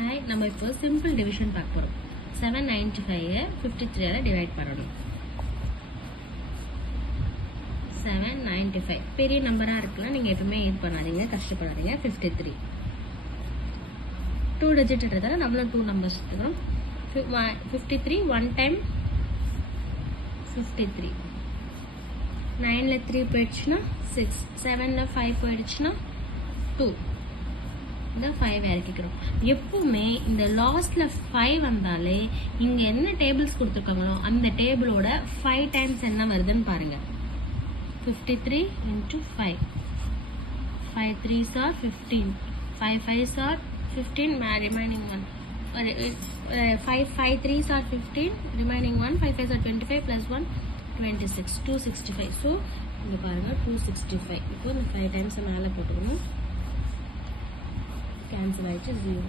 Hi, நம்ம இப்போ simple division பார்க்க போறோம். 795 53 ஆல டிவைட் பண்ணணும். 795 பெரிய நம்பரா இருக்குன்னா நீங்க எப்பவுமே இது பண்ணாதீங்க, கஷ்டப்படாதீங்க. 53 2 digit எடுத்தா நம்மள 2 numbers எடுக்கணும். 53 1 time 53 9 ல 3 போயிடுச்சுனா 6 7 ல 5 போயிடுச்சுனா 2 இந்த 5 இறக்கிக்கிறோம். எப்பவுமே இந்த லாஸ்ட்ல 5 வந்தாலே இங்க என்ன டேபிள்ஸ் கொடுத்திருக்காங்களோ அந்த டேபிளோட 5 டைம்ஸ் என்ன வருதுன்னு பாருங்க. 53 into 5 5 3s are 15 5 5s are 15 remaining 1 5 3s are 15 remaining 1 5 5s are 25 plus 1 26 265. so இங்க பாருங்க 265. இப்போ இந்த 5 டைம்ஸ் மேல போட்டுக்கணும். cancel ஆயிடுச்சு 0.